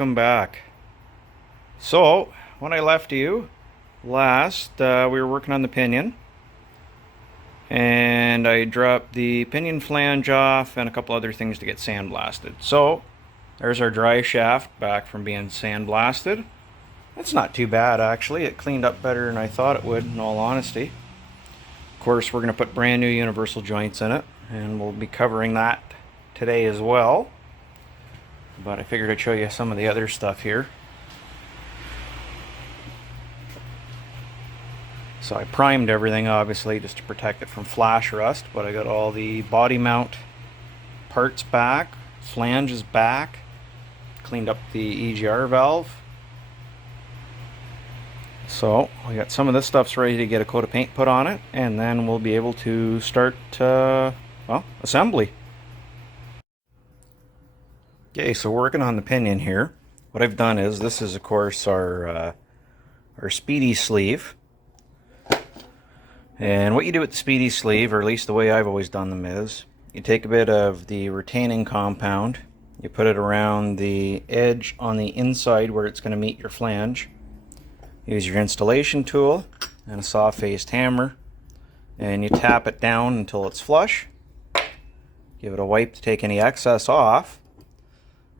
welcome back. So, when I left you last, we were working on the pinion, and I dropped the pinion flange off and a couple other things to get sandblasted. So, there's our dry shaft back from being sandblasted. It's not too bad actually, it cleaned up better than I thought it would, in all honesty. Of course, we're going to put brand new universal joints in it, and we'll be covering that today as well. But I figured I'd show you some of the other stuff here. So I primed everything, obviously, just to protect it from flash rust, but I got all the body mount parts back, flange is back, cleaned up the EGR valve. So we got some of this stuff's ready to get a coat of paint put on it, and then we'll be able to start, assembly. Okay, so working on the pinion here. What I've done is, this is of course our speedy sleeve. And what you do with the speedy sleeve, or at least the way I've always done them, is you take a bit of the retaining compound, you put it around the edge on the inside where it's going to meet your flange. Use your installation tool and a saw-faced hammer, and you tap it down until it's flush. Give it a wipe to take any excess off.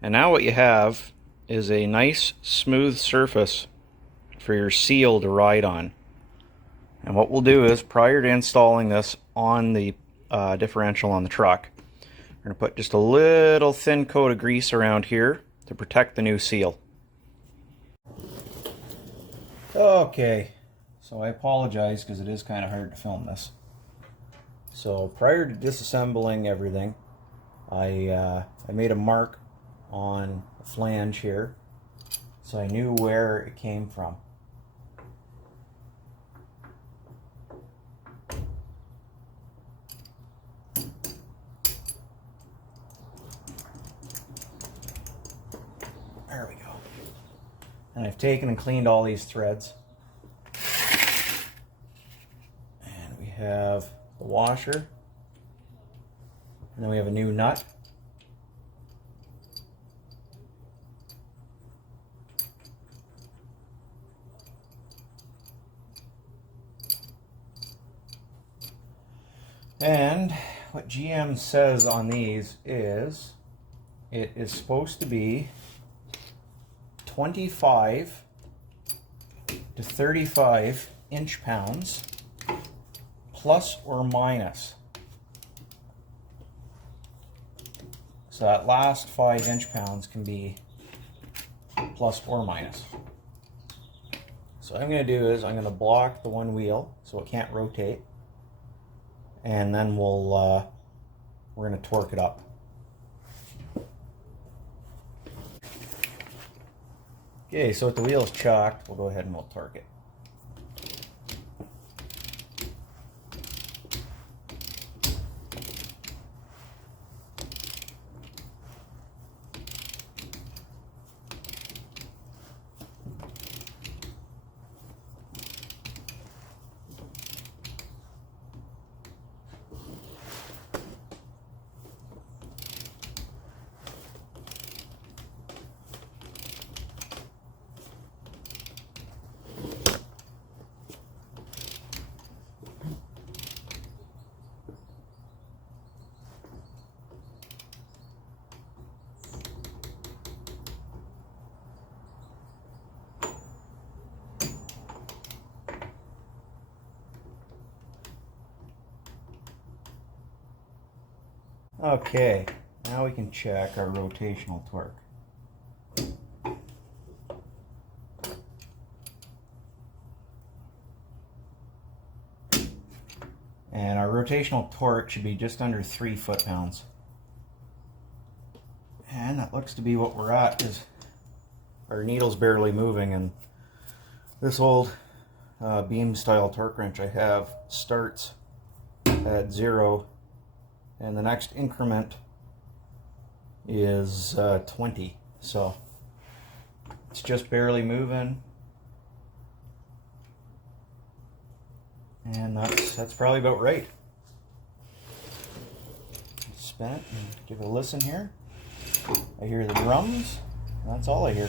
And now what you have is a nice smooth surface for your seal to ride on. And what we'll do is, prior to installing this on the differential on the truck, we're going to put just a little thin coat of grease around here to protect the new seal. Okay, so I apologize because it is kind of hard to film this. So prior to disassembling everything, I made a mark on the flange here, so I knew where it came from. There we go. And I've taken and cleaned all these threads. And we have the washer, and then we have a new nut. And what GM says on these is it is supposed to be 25 to 35 inch-pounds plus or minus. So that last 5 inch-pounds can be plus or minus. So what I'm going to do is I'm going to block the one wheel so it can't rotate, and then we're going to torque it up. Okay, so with the wheels chocked, we'll go ahead and we'll torque it. Okay, now we can check our rotational torque. And our rotational torque should be just under 3 foot-pounds. And that looks to be what we're at, because our needle's barely moving, and this old beam style torque wrench I have starts at 0, and the next increment is 20. So it's just barely moving, and that's probably about right. Spin it and give it a listen here. I hear the drums. That's all I hear.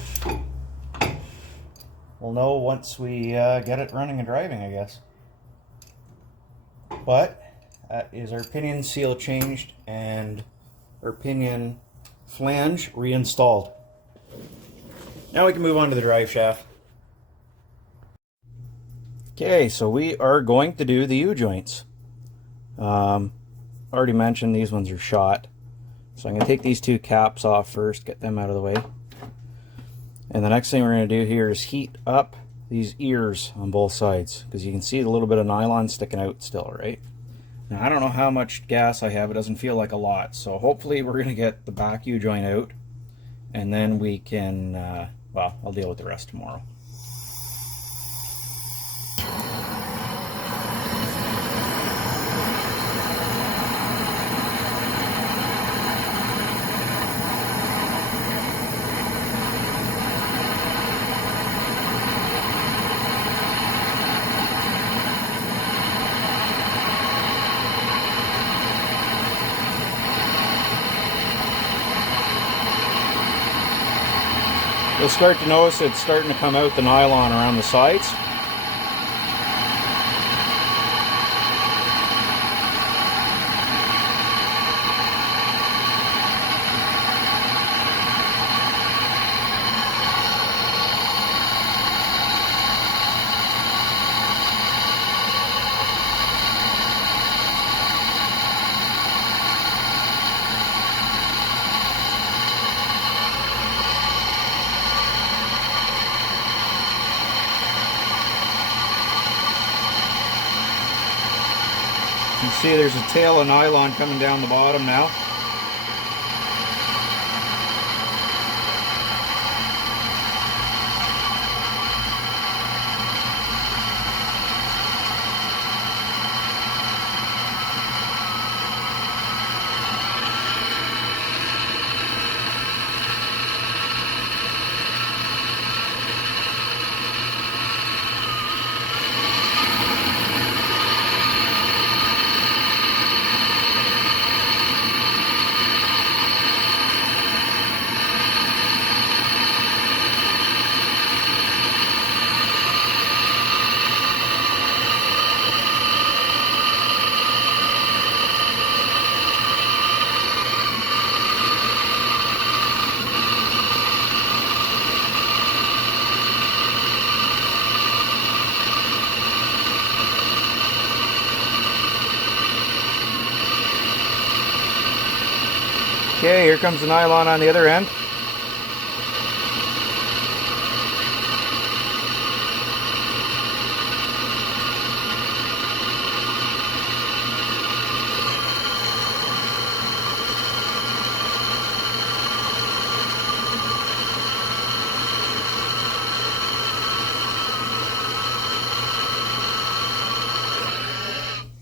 We'll know once we get it running and driving, I guess. But that is our pinion seal changed and our pinion flange reinstalled. Now we can move on to the drive shaft. Okay, so we are going to do the U-joints. Already mentioned these ones are shot. So I'm going to take these two caps off first, get them out of the way. And the next thing we're going to do here is heat up these ears on both sides, because you can see a little bit of nylon sticking out still, right? Now I don't know how much gas I have, it doesn't feel like a lot, so hopefully we're going to get the back U-joint out, and then we can, well, I'll deal with the rest tomorrow. You'll start to notice it's starting to come out the nylon around the sides. You can see there's a tail of nylon coming down the bottom now. Okay, here comes the nylon on the other end.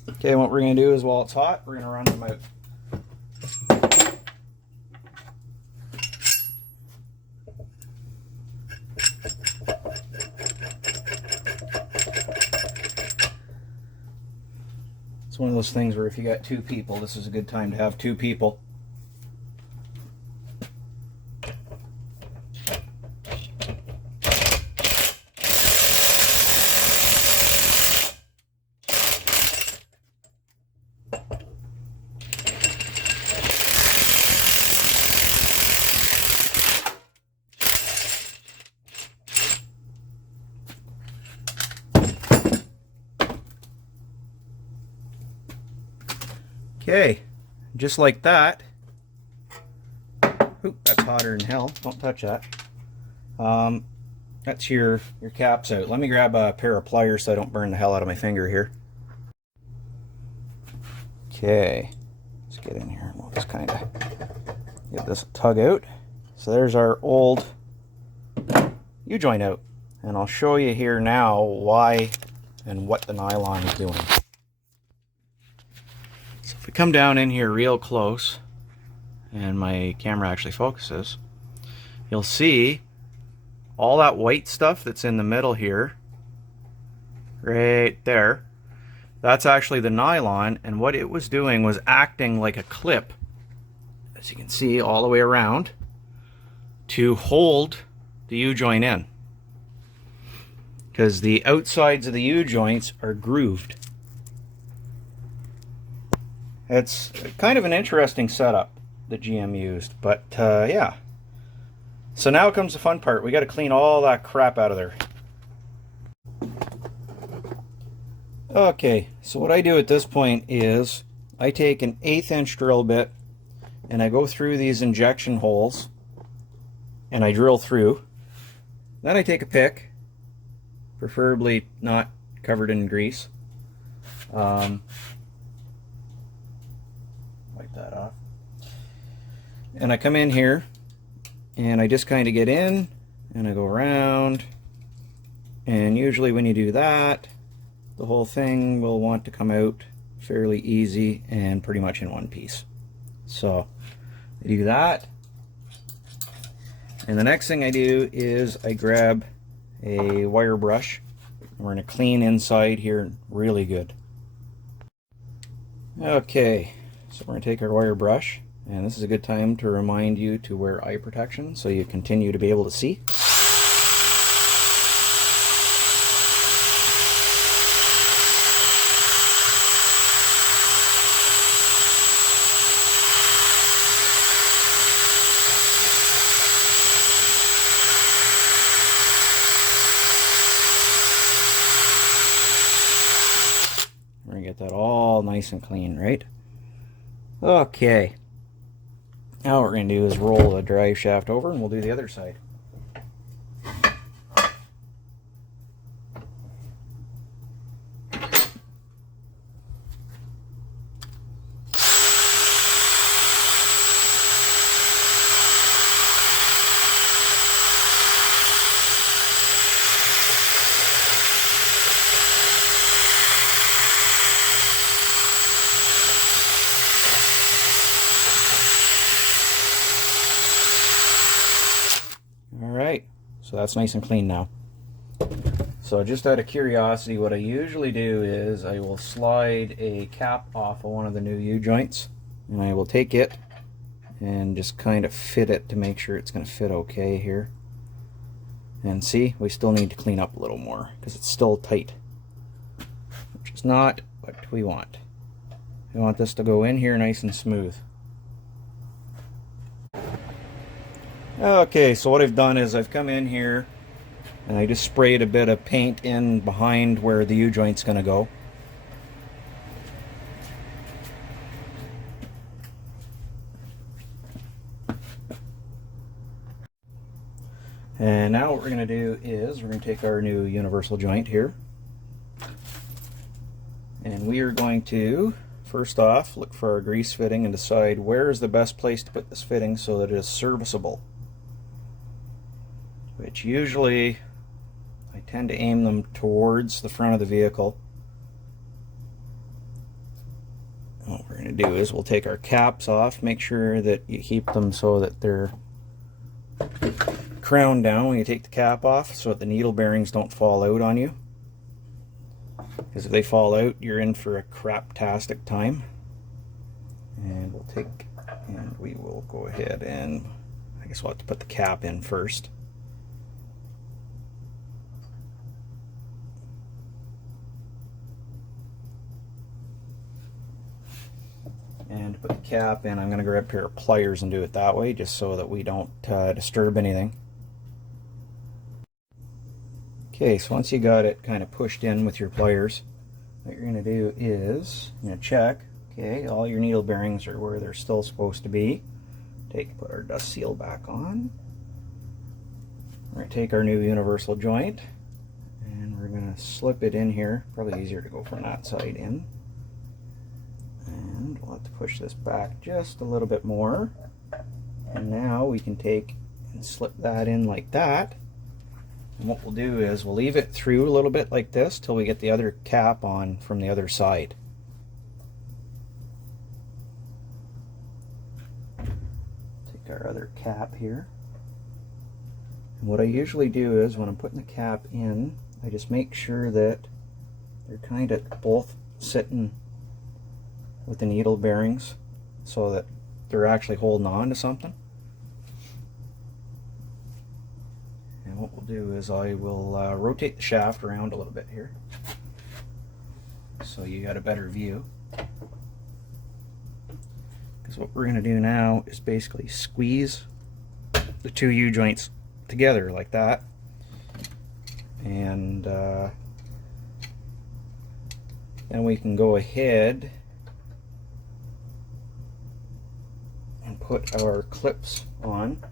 Okay, what we're going to do is while it's hot, we're going to run them out. It's one of those things where if you got two people, this is a good time to have two people. Okay, just like that. Oop, that's hotter than hell. Don't touch that. That's your caps out. Let me grab a pair of pliers so I don't burn the hell out of my finger here. Okay, let's get in here and we'll just kind of get this tug out. So there's our old U-joint out. And I'll show you here now why and what the nylon is doing. So if we come down in here real close, and my camera actually focuses, you'll see all that white stuff that's in the middle here, right there. That's actually the nylon, and what it was doing was acting like a clip, as you can see all the way around. to hold the U-joint in, because the outsides of the U-joints are grooved. It's kind of an interesting setup that GM used, but yeah. So now comes the fun part. We got to clean all that crap out of there. Okay, so what I do at this point is I take an 1/8 inch drill bit and I go through these injection holes and I drill through. Then I take a pick, preferably not covered in grease. Wipe that off. And I come in here and I just kind of get in and I go around, and usually when you do that, the whole thing will want to come out fairly easy and pretty much in one piece. So I do that, and the next thing I do is I grab a wire brush. We're going to clean inside here really good. Okay, so we're going to take our wire brush, and this is a good time to remind you to wear eye protection so you continue to be able to see. We're going to get that all nice and clean, right? Okay. Now what we're going to do is roll the drive shaft over and we'll do the other side. Alright, so that's nice and clean now. So just out of curiosity, what I usually do is I will slide a cap off of one of the new U-joints, and I will take it and just kind of fit it to make sure it's going to fit okay here. And see, we still need to clean up a little more because it's still tight, which is not what we want. We want this to go in here nice and smooth. Okay, so what I've done is I've come in here and I just sprayed a bit of paint in behind where the U-joint's going to go. And now what we're going to do is we're going to take our new universal joint here, and we are going to first off look for our grease fitting and decide where is the best place to put this fitting so that it is serviceable. Which usually I tend to aim them towards the front of the vehicle. And what we're going to do is we'll take our caps off, make sure that you keep them so that they're crowned down when you take the cap off so that the needle bearings don't fall out on you. Because if they fall out, you're in for a crap-tastic time. And we'll take, and we will go ahead and, I guess we'll have to put the cap in first. And to put the cap in, I'm going to grab a pair of pliers and do it that way, just so that we don't disturb anything. Okay, so once you got it kind of pushed in with your pliers, what you're going to do is you're going to check, okay, all your needle bearings are where they're still supposed to be. Put our dust seal back on. We're going to take our new universal joint and we're going to slip it in here. Probably easier to go from that side in. And we'll have to push this back just a little bit more. And now we can take and slip that in like that. And what we'll do is we'll leave it through a little bit like this till we get the other cap on from the other side. Take our other cap here. And what I usually do is when I'm putting the cap in, I just make sure that they're kind of both sitting with the needle bearings so that they're actually holding on to something. what we'll do is I will rotate the shaft around a little bit here so you got a better view. Because what we're going to do now is basically squeeze the two U-joints together like that, and then we can go ahead and put our clips on.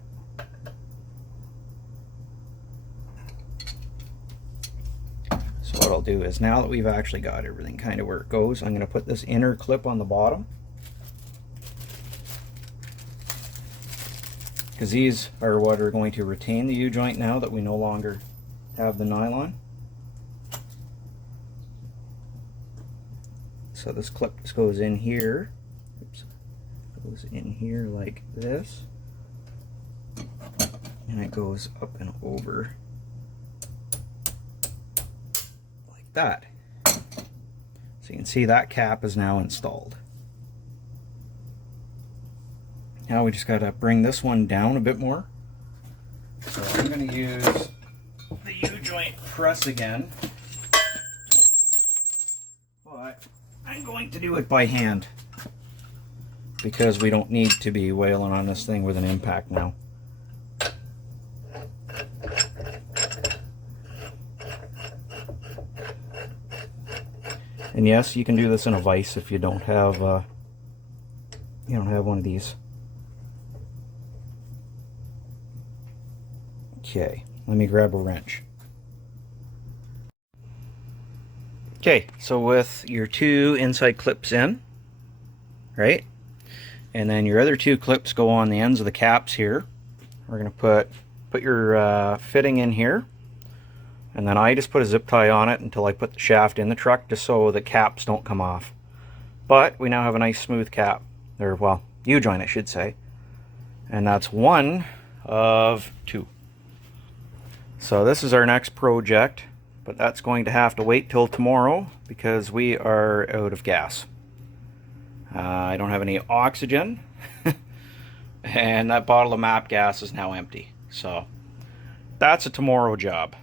So what I'll do is, now that we've actually got everything kind of where it goes, I'm going to put this inner clip on the bottom, because these are what are going to retain the U-joint now that we no longer have the nylon. So this clip just goes in here. Oops. Goes in here like this, and it goes up and over like that. So you can see that cap is now installed. Now we just got to bring this one down a bit more. So I'm going to use the U-joint press again, but I'm going to do it by hand because we don't need to be wailing on this thing with an impact now. And yes, you can do this in a vise if you don't have one of these. Okay, let me grab a wrench. Okay, so with your two inside clips in, right? And then your other two clips go on the ends of the caps here. We're going to put your fitting in here. And then I just put a zip tie on it until I put the shaft in the truck, just so the caps don't come off. But we now have a nice smooth cap, or well, U-joint I should say. And that's one of two. So this is our next project, but that's going to have to wait till tomorrow because we are out of gas. I don't have any oxygen, and that bottle of MAP gas is now empty. So that's a tomorrow job.